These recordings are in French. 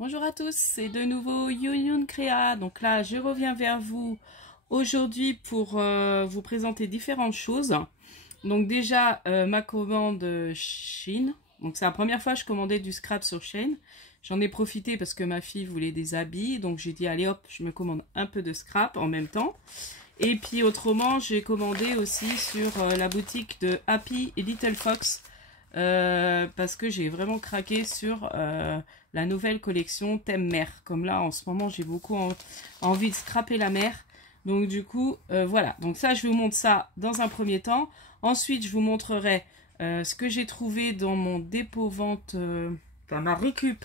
Bonjour à tous, c'est de nouveau Youn Créa. Donc là, je reviens vers vous aujourd'hui pour vous présenter différentes choses. Donc déjà, ma commande Shein. Donc c'est la première fois que je commandais du scrap sur Shein. J'en ai profité parce que ma fille voulait des habits. Donc j'ai dit, allez hop, je me commande un peu de scrap en même temps. Et puis autrement, j'ai commandé aussi sur la boutique de Happy et Little Fox. Parce que j'ai vraiment craqué sur la nouvelle collection thème mer. Comme là, en ce moment, j'ai beaucoup envie de scraper la mer. Donc du coup, voilà. Donc ça, je vous montre ça dans un premier temps. Ensuite, je vous montrerai ce que j'ai trouvé dans mon dépôt-vente, enfin ma récup.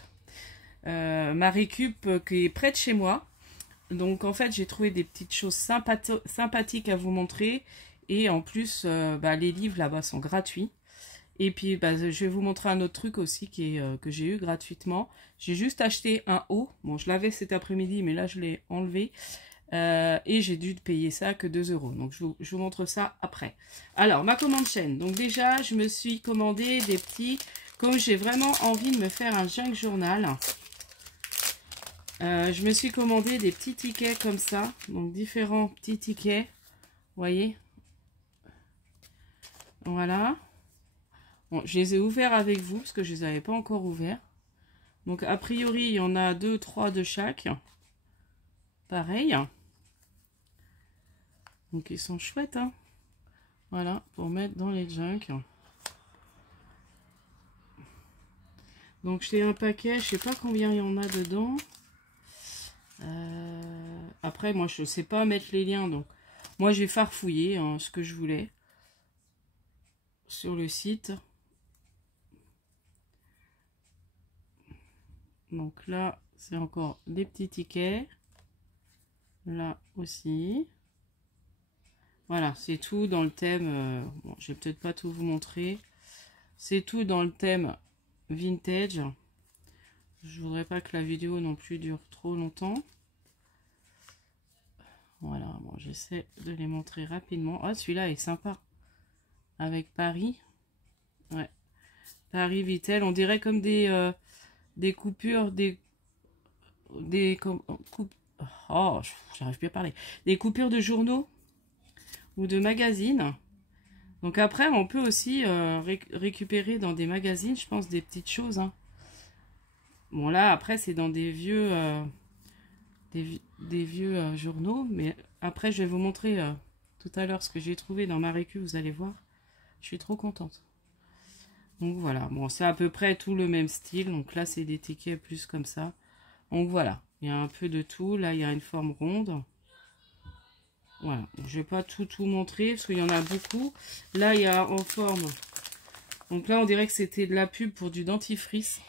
Ma récup qui est près de chez moi. Donc en fait, j'ai trouvé des petites choses sympathiques à vous montrer. Et en plus, les livres là-bas sont gratuits. Et puis, je vais vous montrer un autre truc aussi que j'ai eu gratuitement. J'ai juste acheté un haut. Bon, je l'avais cet après-midi, mais là, je l'ai enlevé. Et j'ai dû payer ça que 2 €. Donc, je vous montre ça après. Alors, ma commande Shein. Donc, déjà, je me suis commandé des petits... Comme j'ai vraiment envie de me faire un junk journal, je me suis commandé des petits tickets comme ça. Donc, différents petits tickets. Vous voyez? Voilà. Bon, je les ai ouverts avec vous parce que je les avais pas encore ouverts. Donc a priori, il y en a 2, 3 de chaque. Pareil. Donc ils sont chouettes, hein. Voilà, pour mettre dans les junks. Donc j'ai un paquet, je sais pas combien il y en a dedans. Après, moi je sais pas mettre les liens, donc moi j'ai farfouillé ce que je voulais sur le site. Donc là, c'est encore des petits tickets. Là aussi. Voilà, c'est tout dans le thème. Bon, je vais peut-être pas tout vous montrer. C'est tout dans le thème vintage. Je voudrais pas que la vidéo non plus dure trop longtemps. Voilà, bon, j'essaie de les montrer rapidement. Ah, celui-là est sympa. Avec Paris. Ouais. Paris Vitel. On dirait comme des coupures, oh, j'arrive plus à parler. Des coupures de journaux ou de magazines. Donc après, on peut aussi récupérer dans des magazines, je pense, des petites choses. Hein. Bon là, après, c'est dans des vieux, journaux. Mais après, je vais vous montrer tout à l'heure ce que j'ai trouvé dans ma récup. Vous allez voir. Je suis trop contente. Donc voilà. Bon, c'est à peu près tout le même style. Donc là, c'est des tickets plus comme ça. Donc voilà. Il y a un peu de tout. Là, il y a une forme ronde. Voilà, je vais pas tout montrer parce qu'il y en a beaucoup. Là, il y a en forme. Donc là, on dirait que c'était de la pub pour du dentifrice.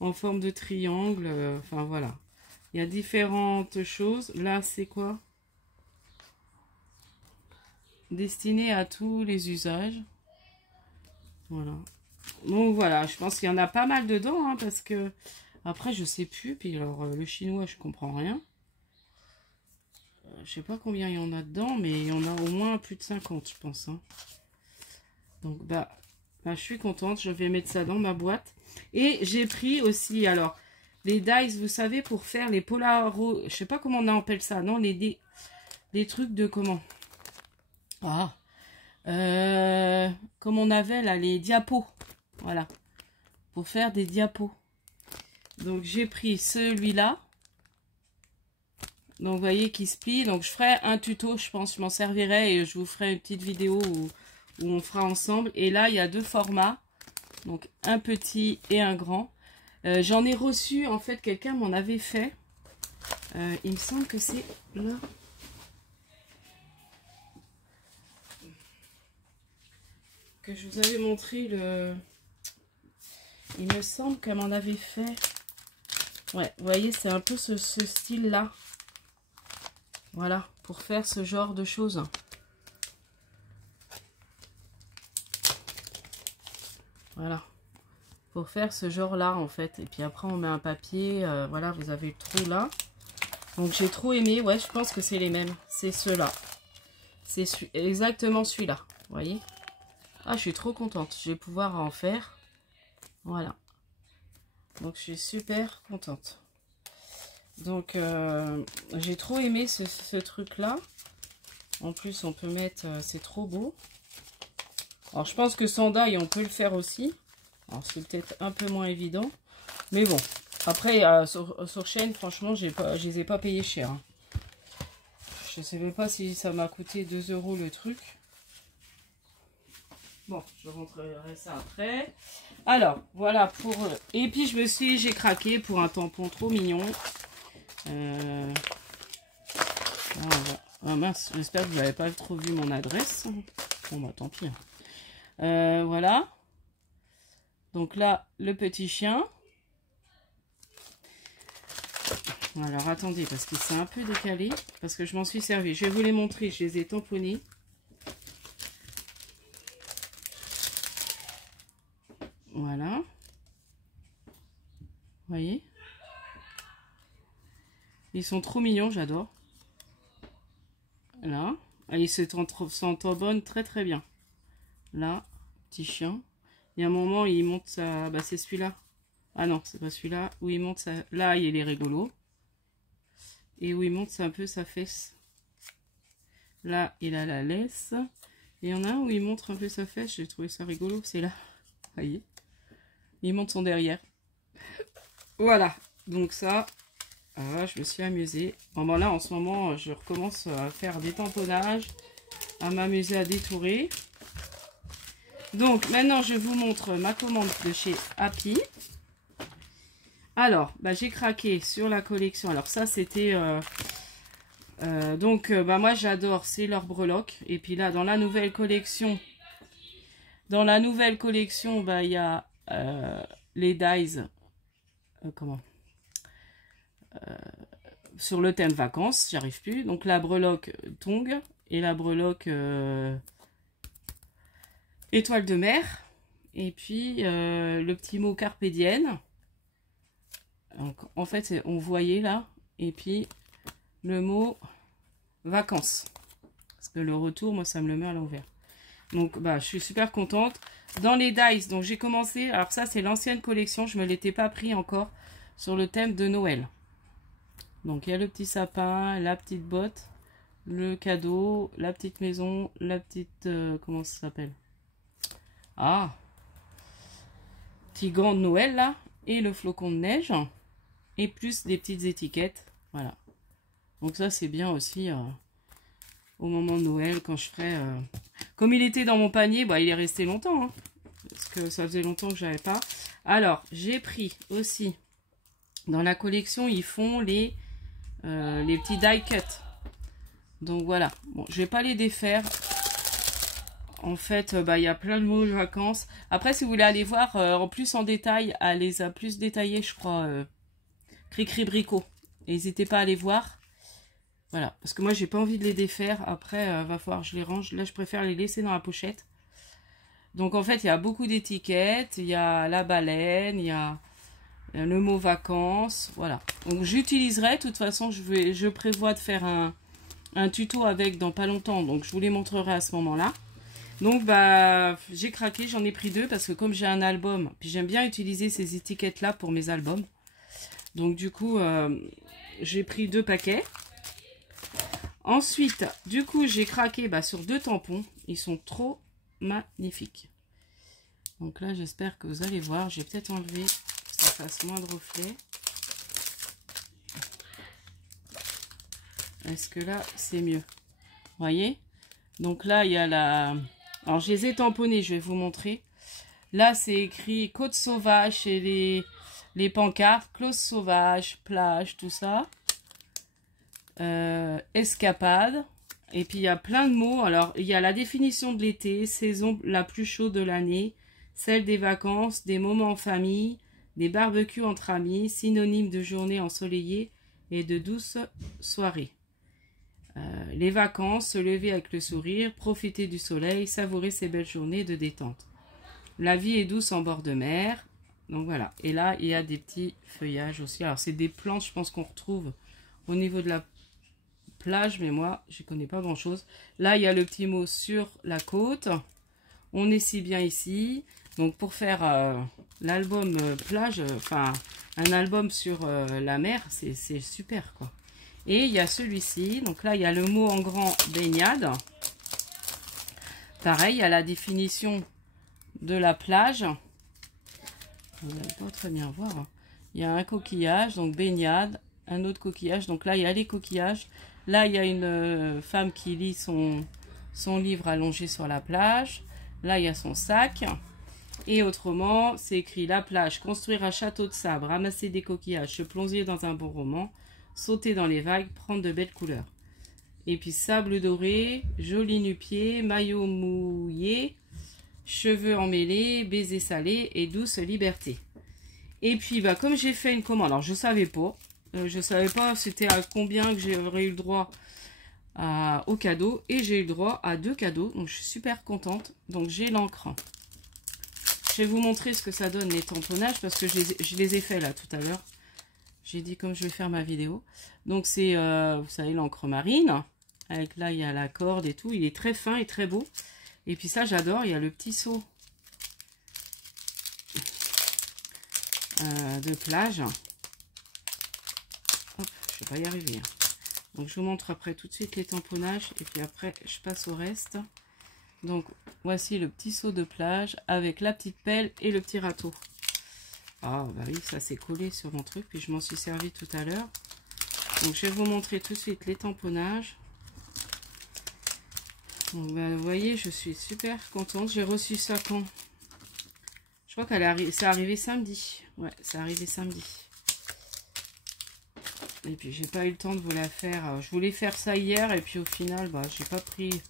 En forme de triangle. Enfin, voilà. Il y a différentes choses. Là, c'est quoi? Destiné à tous les usages. Voilà. Donc voilà, je pense qu'il y en a pas mal dedans. Hein, parce que après, je sais plus. Puis alors, le chinois, je comprends rien. Je sais pas combien il y en a dedans, mais il y en a au moins plus de 50, je pense. Hein. Donc, je suis contente. Je vais mettre ça dans ma boîte. Et j'ai pris aussi, alors, les dies, vous savez, pour faire les Polaroid. Je sais pas comment on appelle ça, non? Les trucs de comment? Ah, comme on avait là, les diapos. Voilà. Pour faire des diapos. Donc, j'ai pris celui-là. Donc, vous voyez, qui se plie. Donc, je ferai un tuto, je pense. Je m'en servirai et je vous ferai une petite vidéo où on fera ensemble. Et là, il y a 2 formats. Donc, un petit et un grand. J'en ai reçu, en fait, quelqu'un m'en avait fait. Il me semble que c'est là. Que je vous avais montré le... Il me semble qu'elle m'en avait fait. Ouais, vous voyez, c'est un peu ce style-là. Voilà, pour faire ce genre de choses. Voilà. Pour faire ce genre-là, en fait. Et puis après, on met un papier. Voilà, vous avez le trou là. Donc, j'ai trop aimé. Ouais, je pense que c'est les mêmes. C'est ceux-là. C'est exactement celui-là. Vous voyez? Ah, je suis trop contente. Je vais pouvoir en faire. Voilà. Donc, je suis super contente. Donc, j'ai trop aimé ce truc-là. En plus, on peut mettre... c'est trop beau. Alors, je pense que Sandai, on peut le faire aussi. Alors, c'est peut-être un peu moins évident. Mais bon. Après, sur chaîne, franchement, je les ai pas payés cher. Hein. Je ne sais même pas si ça m'a coûté 2 € le truc. Bon, je rentrerai ça après. Alors, voilà pour... Et puis, j'ai craqué pour un tampon trop mignon. Ah mince, j'espère que vous n'avez pas trop vu mon adresse. Bon, bah tant pis. Voilà. Donc là, le petit chien. Alors, attendez, parce que c'est un peu décalé. Parce que je m'en suis servi. Je vais vous les montrer. Je les ai tamponnés. Voilà. Vous voyez? Ils sont trop mignons, j'adore. Là. Ah, ils s'entendent très très bien. Là, petit chien. Il y a un moment, il monte sa... Bah, c'est celui-là. Ah non, c'est pas celui-là. Où il monte sa... Là, il est rigolo. Et où il monte un peu sa fesse. Là, il a la laisse. Et il y en a un où il montre un peu sa fesse. J'ai trouvé ça rigolo. C'est là. Vous voyez? Il monte son derrière. Voilà. Donc ça, je me suis amusée. Bon, ben là, en ce moment, je recommence à faire des tamponnages. À m'amuser à détourer. Donc, maintenant, je vous montre ma commande de chez Happy. Alors, bah, j'ai craqué sur la collection. Alors, ça, c'était... moi, j'adore. C'est leur breloque. Et puis là, dans la nouvelle collection... bah, il y a les dies... sur le thème vacances. J'arrive plus. Donc, la breloque Tongue. Et la breloque... étoile de mer. Et puis, le petit mot carpe diem. Donc, en fait, on voyait là. Et puis, le mot vacances. Parce que le retour, moi, ça me le met à l'envers. Donc, bah, je suis super contente. Dans les dice, donc j'ai commencé. Alors, ça, c'est l'ancienne collection. Je ne me l'étais pas pris encore sur le thème de Noël. Donc, il y a le petit sapin, la petite botte, le cadeau, la petite maison, la petite... comment ça s'appelle? Ah! Petit gant de Noël, là. Et le flocon de neige. Et plus des petites étiquettes. Voilà. Donc ça, c'est bien aussi au moment de Noël, quand je ferai... Comme il était dans mon panier, bah, il est resté longtemps. Hein, parce que ça faisait longtemps que j'avais pas. Alors, j'ai pris aussi... Dans la collection, ils font les petits die cut. Donc voilà. Bon, je vais pas les défaire. En fait, bah, il y a plein de mots de vacances. Après, si vous voulez aller voir en plus en détail, elle les a plus détaillés, je crois... Cricri Bricot. N'hésitez pas à aller voir. Voilà. Parce que moi, j'ai pas envie de les défaire. Après, va falloir que je les range. Là, je préfère les laisser dans la pochette. Donc, en fait, il y a beaucoup d'étiquettes. Il y a la baleine. Il y a le mot vacances. Voilà. Donc, j'utiliserai. De toute façon, je prévois de faire un tuto avec dans pas longtemps. Donc, je vous les montrerai à ce moment-là. Donc, bah, j'ai craqué. J'en ai pris 2 parce que comme j'ai un album, puis j'aime bien utiliser ces étiquettes-là pour mes albums. Donc du coup, j'ai pris 2 paquets. Ensuite, du coup, j'ai craqué sur 2 tampons. Ils sont trop magnifiques. Donc là, j'espère que vous allez voir. J'ai peut-être enlevé pour que ça fasse moins de reflets. Est-ce que là, c'est mieux? Vous voyez? Donc là, il y a la... Alors, je les ai tamponnés, je vais vous montrer. Là, c'est écrit Côte Sauvage et les pancartes, clause sauvage, plage, tout ça. Escapade. Et puis il y a plein de mots. Alors il y a la définition de l'été, saison la plus chaude de l'année, celle des vacances, des moments en famille, des barbecues entre amis, synonyme de journée ensoleillée et de douce soirée. Les vacances, se lever avec le sourire, profiter du soleil, savourer ces belles journées de détente. La vie est douce en bord de mer. Donc voilà, et là il y a des petits feuillages aussi. Alors c'est des plantes, je pense qu'on retrouve au niveau de la plage, mais moi je connais pas grand chose. Là il y a le petit mot sur la côte. On est si bien ici. Donc pour faire l'album plage, enfin un album sur la mer, c'est super quoi. Et il y a celui-ci, donc là il y a le mot en grand baignade. Pareil, il y a la définition de la plage. On ne va pas très bien voir. Il y a un coquillage, donc baignade, un autre coquillage. Donc là, il y a les coquillages. Là, il y a une femme qui lit son livre allongé sur la plage. Là, il y a son sac. Et autrement, c'est écrit la plage, construire un château de sable, ramasser des coquillages, se plonger dans un bon roman, sauter dans les vagues, prendre de belles couleurs. Et puis sable doré, joli nu-pied, maillot mouillé, cheveux emmêlés, baiser salé et douce liberté. Et puis bah comme j'ai fait une commande, alors je savais pas c'était à combien que j'aurais eu le droit au cadeau, et j'ai eu le droit à 2 cadeaux, donc je suis super contente. Donc j'ai l'encre. Je vais vous montrer ce que ça donne les tamponnages parce que je les ai fait là tout à l'heure. J'ai dit comme je vais faire ma vidéo. Donc c'est vous savez l'encre marine. Avec là il y a la corde et tout. Il est très fin et très beau. Et puis ça j'adore. Il y a le petit seau de plage. Hop, je vais pas y arriver. Donc je vous montre après tout de suite les tamponnages. Et puis après je passe au reste. Donc voici le petit seau de plage avec la petite pelle et le petit râteau. Ah bah oui, ça s'est collé sur mon truc, puis je m'en suis servi tout à l'heure. Donc je vais vous montrer tout de suite les tamponnages. Donc bah, vous voyez, je suis super contente. J'ai reçu ça quand? Je crois qu'elle c'est arrivé samedi. Ouais, c'est arrivé samedi. Et puis j'ai pas eu le temps de vous la faire. Je voulais faire ça hier et puis au final, bah j'ai pas pris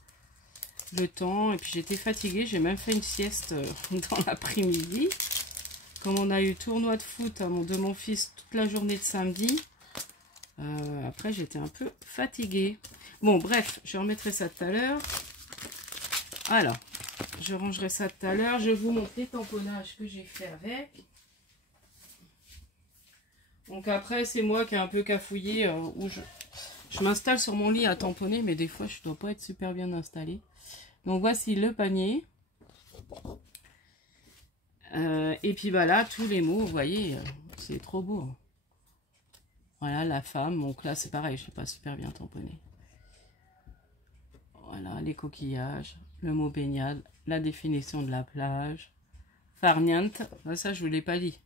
le temps. Et puis j'étais fatiguée. J'ai même fait une sieste dans l'après-midi. Comme on a eu tournoi de foot de mon fils toute la journée de samedi, après j'étais un peu fatiguée. Bon bref, je remettrai ça tout à l'heure. Alors, je rangerai ça tout à l'heure. Je vous montre les tamponnages que j'ai fait avec. Donc après c'est moi qui ai un peu cafouillé, où je m'installe sur mon lit à tamponner, mais des fois je ne dois pas être super bien installée. Donc voici le panier. Et puis bah là, tous les mots, vous voyez, c'est trop beau. Voilà, la femme, donc là c'est pareil, je ne sais pas super bien tamponné. Voilà, les coquillages, le mot baignade, la définition de la plage. Farniente, ça je ne vous l'ai pas dit.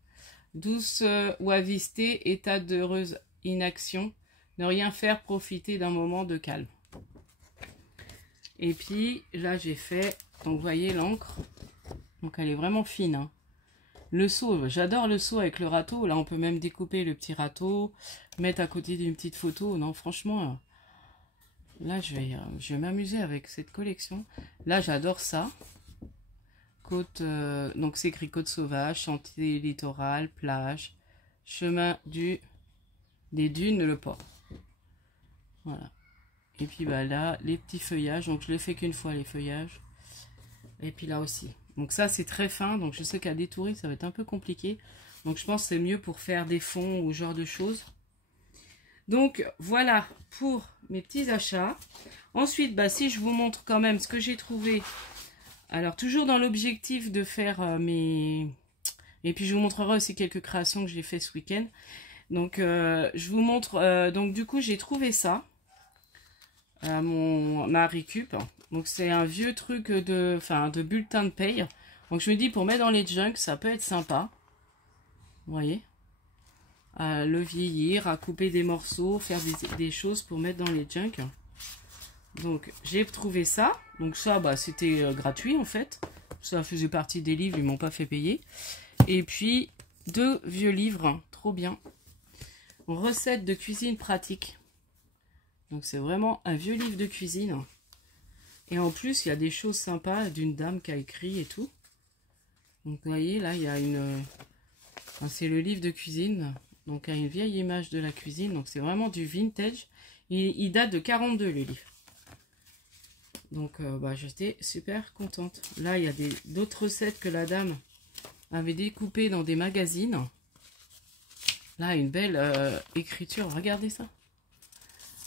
Douce ou avisté, état d'heureuse inaction, ne rien faire, profiter d'un moment de calme. Et puis là j'ai fait, donc vous voyez l'encre, donc elle est vraiment fine, hein. Le seau, j'adore le seau avec le râteau. Là, on peut même découper le petit râteau, mettre à côté d'une petite photo. Non, franchement, là, je vais m'amuser avec cette collection. Là, j'adore ça. Côte, donc, c'est écrit côte sauvage, chantier littoral, plage, chemin des dunes, le port. Voilà. Et puis, bah là, les petits feuillages. Donc, je ne les fais qu'une fois, les feuillages. Et puis là aussi. Donc ça c'est très fin, donc je sais qu'à détourer ça va être un peu compliqué. Donc je pense que c'est mieux pour faire des fonds ou ce genre de choses. Donc voilà pour mes petits achats. Ensuite, bah, si je vous montre quand même ce que j'ai trouvé. Alors toujours dans l'objectif de faire mes... Et puis je vous montrerai aussi quelques créations que j'ai fait ce week-end. Donc je vous montre, donc du coup j'ai trouvé ça. Ma récup. Donc c'est un vieux truc de bulletin de paye. Donc je me dis pour mettre dans les junks, ça peut être sympa. Vous voyez, à le vieillir, à couper des morceaux, faire des choses pour mettre dans les junks. Donc j'ai trouvé ça. Donc ça, bah, c'était gratuit en fait. Ça faisait partie des livres, ils m'ont pas fait payer. Et puis 2 vieux livres, trop bien. Recettes de cuisine pratique. Donc c'est vraiment un vieux livre de cuisine. Et en plus, il y a des choses sympas d'une dame qui a écrit et tout. Donc vous voyez, là, il y a une... Enfin, c'est le livre de cuisine. Donc il y a une vieille image de la cuisine. Donc c'est vraiment du vintage. Il date de 42, le livre. Donc bah, j'étais super contente. Là, il y a d'autres recettes que la dame avait découpées dans des magazines. Là, une belle écriture. Regardez ça.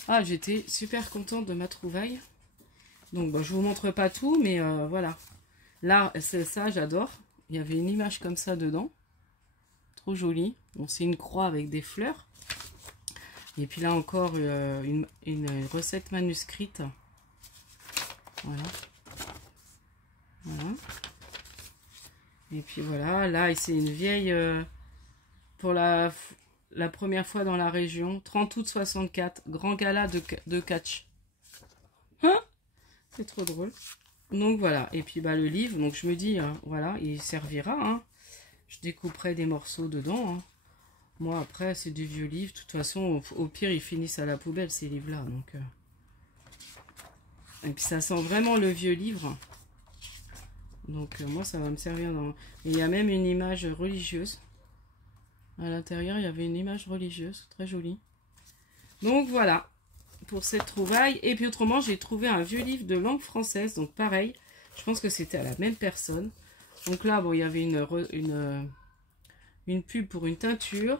Ah, j'étais super contente de ma trouvaille. Donc, bah, je vous montre pas tout, mais voilà. Là, c'est ça, j'adore. Il y avait une image comme ça dedans. trop joli. Bon, c'est une croix avec des fleurs. Et puis là encore, une recette manuscrite. Voilà. Voilà. Et puis voilà, là, c'est une vieille... pour la première fois dans la région. 30 août 64, grand gala de catch. Hein? C'est trop drôle. Donc voilà, et puis bah le livre, donc je me dis, voilà, il servira, hein. Je découperai des morceaux dedans, hein. Moi après c'est du vieux livre, de toute façon au pire ils finissent à la poubelle ces livres là, donc et puis ça sent vraiment le vieux livre, donc moi ça va me servir dans... Et il y a même une image religieuse, à l'intérieur il y avait une image religieuse, très jolie. Donc voilà pour cette trouvaille. Et puis autrement, j'ai trouvé un vieux livre de langue française. Donc pareil, je pense que c'était à la même personne. Donc là, bon, il y avait une pub pour une teinture.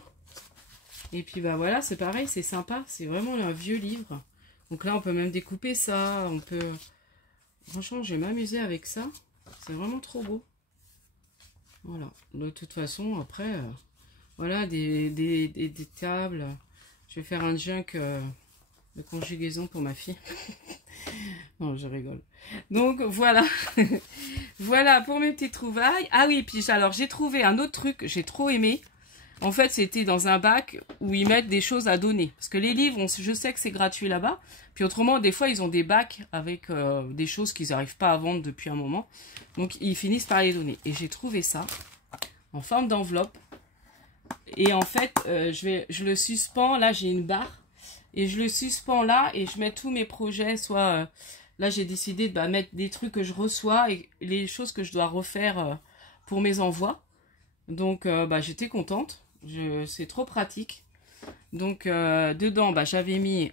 Et puis bah voilà, c'est pareil, c'est sympa. C'est vraiment un vieux livre. Donc là, on peut même découper ça. On peut... Franchement, je vais m'amuser avec ça. C'est vraiment trop beau. Voilà. De toute façon, après, voilà, des tables. Je vais faire un junk... de conjugaison pour ma fille. Non, je rigole. Donc, voilà. Voilà pour mes petites trouvailles. Ah oui, puis alors, j'ai trouvé un autre truc, j'ai trop aimé. En fait, c'était dans un bac où ils mettent des choses à donner. Parce que les livres, je sais que c'est gratuit là-bas. Puis autrement, des fois, ils ont des bacs avec des choses qu'ils n'arrivent pas à vendre depuis un moment. Donc, ils finissent par les donner. Et j'ai trouvé ça en forme d'enveloppe. Et en fait, je le suspends. Là, j'ai une barre. Et je le suspends là et je mets tous mes projets, soit là j'ai décidé de mettre des trucs que je reçois et les choses que je dois refaire pour mes envois. Donc j'étais contente, c'est trop pratique. Donc dedans j'avais mis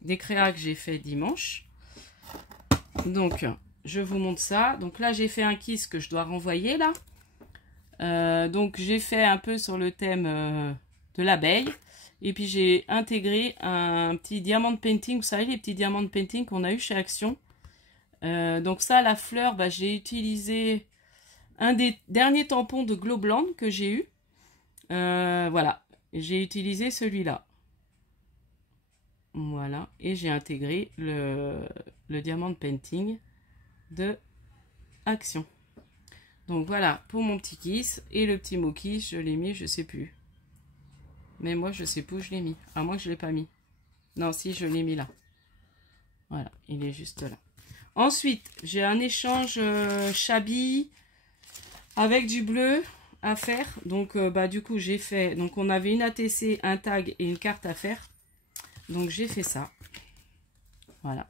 des créas que j'ai fait dimanche. Donc je vous montre ça. Donc là j'ai fait un kiss que je dois renvoyer là. Donc j'ai fait un peu sur le thème de l'abeille. Et puis j'ai intégré un petit diamant painting, vous savez les petits diamants painting qu'on a eu chez Action. Donc ça, la fleur, j'ai utilisé un des derniers tampons de Globland que j'ai eu. Voilà, j'ai utilisé celui-là. Voilà, et j'ai intégré le diamant painting de Action. Donc voilà, pour mon petit kiss. Et le petit mot kiss, je l'ai mis, je sais plus. Mais moi, je sais pas où je l'ai mis. À moins que je ne l'ai pas mis. Non, si, je l'ai mis là. Voilà, il est juste là. Ensuite, j'ai un échange Chabi avec du bleu à faire. Donc, du coup, j'ai fait... Donc, on avait une ATC, un tag et une carte à faire. Donc, j'ai fait ça. Voilà.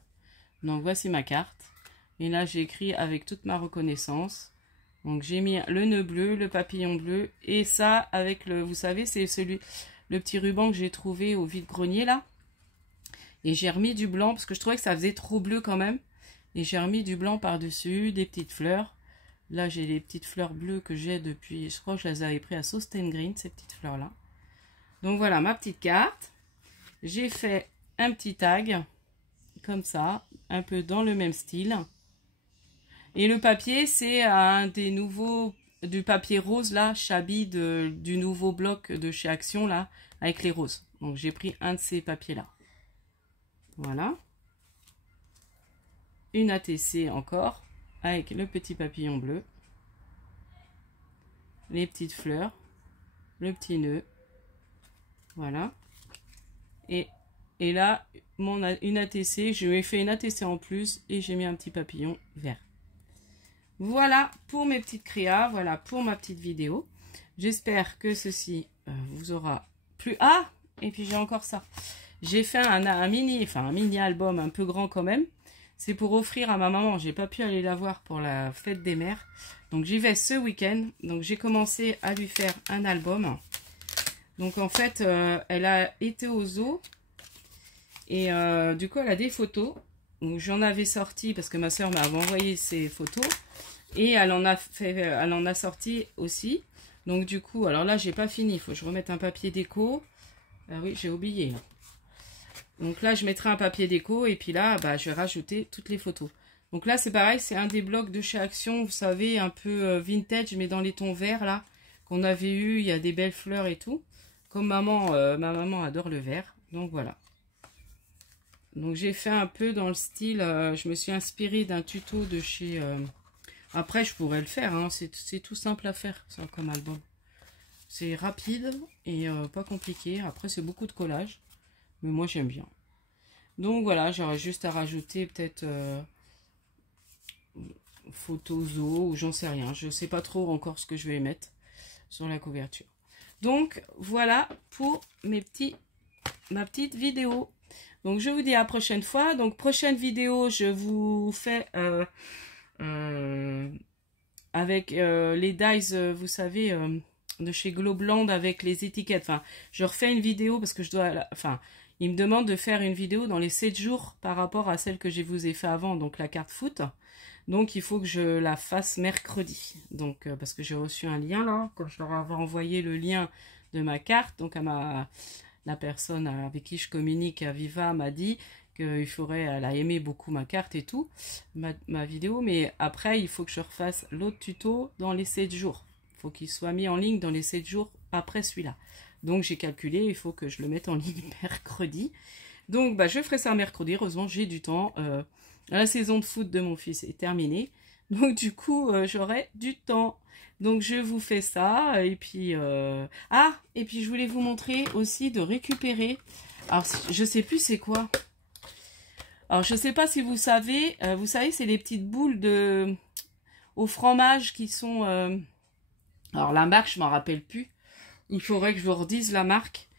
Donc, voici ma carte. Et là, j'ai écrit avec toute ma reconnaissance. Donc, j'ai mis le nœud bleu, le papillon bleu. Et ça, avec le... Vous savez, c'est le petit ruban que j'ai trouvé au vide-grenier là. Et j'ai remis du blanc parce que je trouvais que ça faisait trop bleu quand même. Et j'ai remis du blanc par-dessus, des petites fleurs. Là, j'ai les petites fleurs bleues que j'ai depuis... Je crois que je les avais pris à Sosten Green, ces petites fleurs-là. Donc voilà, ma petite carte. J'ai fait un petit tag, comme ça, un peu dans le même style. Et le papier, c'est un des nouveaux... du papier rose là, Chabi du nouveau bloc de chez Action là, avec les roses. Donc j'ai pris un de ces papiers là. Voilà. Une ATC encore, avec le petit papillon bleu. Les petites fleurs. Le petit nœud. Voilà. Et là, une ATC, je lui ai fait une ATC en plus et j'ai mis un petit papillon vert. Voilà pour mes petites créas, voilà pour ma petite vidéo. J'espère que ceci vous aura plu. Ah, et puis j'ai encore ça. J'ai fait un mini album un peu grand quand même. C'est pour offrir à ma maman. J'ai pas pu aller la voir pour la fête des mères. Donc j'y vais ce week-end. Donc j'ai commencé à lui faire un album. Donc en fait, elle a été au zoo. Et du coup, elle a des photos. Donc j'en avais sorti parce que ma soeur m'avait envoyé ses photos. Et elle en a sorti aussi. Donc du coup, alors là, j'ai pas fini. Il faut que je remette un papier déco. Ah oui, j'ai oublié. Donc là, je mettrai un papier déco. Et puis là, je vais rajouter toutes les photos. Donc là, c'est pareil. C'est un des blocs de chez Action. Vous savez, un peu vintage, mais dans les tons verts là. qu'on avait eu. Il y a des belles fleurs et tout. Comme maman, ma maman adore le vert. Donc voilà. Donc j'ai fait un peu dans le style, je me suis inspirée d'un tuto de chez... Après je pourrais le faire, hein, c'est tout simple à faire ça comme album. C'est rapide et pas compliqué. Après c'est beaucoup de collage, mais moi j'aime bien. Donc voilà, j'aurais juste à rajouter peut-être photo zoo ou j'en sais rien. Je sais pas trop encore ce que je vais mettre sur la couverture. Donc voilà pour ma petite vidéo. Donc je vous dis à la prochaine fois. Donc prochaine vidéo, je vous fais avec les dies, vous savez, de chez Globland avec les étiquettes. Enfin, je refais une vidéo parce que je dois... Enfin, il me demande de faire une vidéo dans les 7 jours par rapport à celle que je vous ai fait avant, donc la carte foot. Donc il faut que je la fasse mercredi. Donc parce que j'ai reçu un lien là, quand je leur avais envoyé le lien de ma carte, donc à la personne avec qui je communique, à Viva, m'a dit qu'il faudrait, elle a aimé beaucoup ma carte et tout, ma vidéo, mais après il faut que je refasse l'autre tuto dans les 7 jours. Il faut qu'il soit mis en ligne dans les 7 jours après celui-là. Donc j'ai calculé, il faut que je le mette en ligne mercredi. Donc bah, je ferai ça mercredi, heureusement j'ai du temps. La saison de foot de mon fils est terminée, donc du coup j'aurai du temps. Donc je vous fais ça, et puis... Ah, et puis je voulais vous montrer aussi de récupérer... Alors je sais plus c'est quoi. Alors je sais pas si vous savez c'est les petites boules de au fromage qui sont... Alors la marque je m'en rappelle plus. Il faudrait que je vous redise la marque.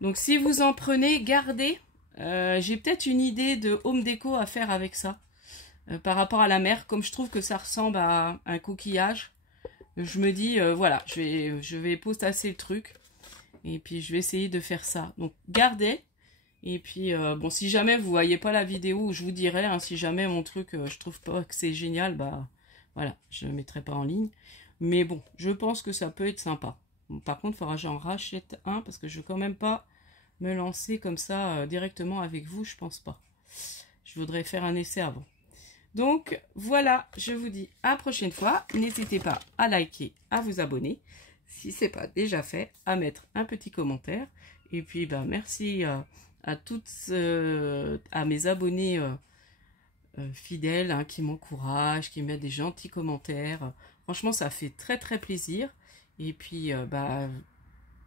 Donc si vous en prenez, gardez. J'ai peut-être une idée de home déco à faire avec ça. Par rapport à la mer, comme je trouve que ça ressemble à un coquillage. Je me dis, voilà, je vais potasser le truc. Et puis je vais essayer de faire ça. Donc gardez. Et puis, bon, si jamais vous voyez pas la vidéo, je vous dirai, hein, si jamais mon truc, je trouve pas que c'est génial, bah voilà, je ne mettrai pas en ligne. Mais bon, je pense que ça peut être sympa. Bon, par contre, il faudra que j'en rachète un, parce que je ne veux quand même pas me lancer comme ça directement avec vous, je pense pas. Je voudrais faire un essai avant. Donc, voilà, je vous dis à la prochaine fois. N'hésitez pas à liker, à vous abonner, si ce n'est pas déjà fait, à mettre un petit commentaire. Et puis, bah, merci à toutes, à mes abonnés fidèles hein, qui m'encouragent, qui mettent des gentils commentaires. Franchement, ça fait très très plaisir. Et puis, bah,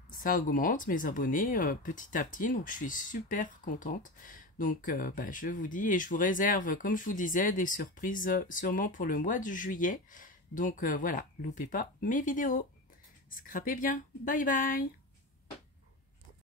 ça augmente mes abonnés petit à petit. Donc, je suis super contente. Donc, bah, je vous dis et je vous réserve, comme je vous disais, des surprises sûrement pour le mois de juillet. Donc, voilà, loupez pas mes vidéos. Scrapez bien. Bye bye.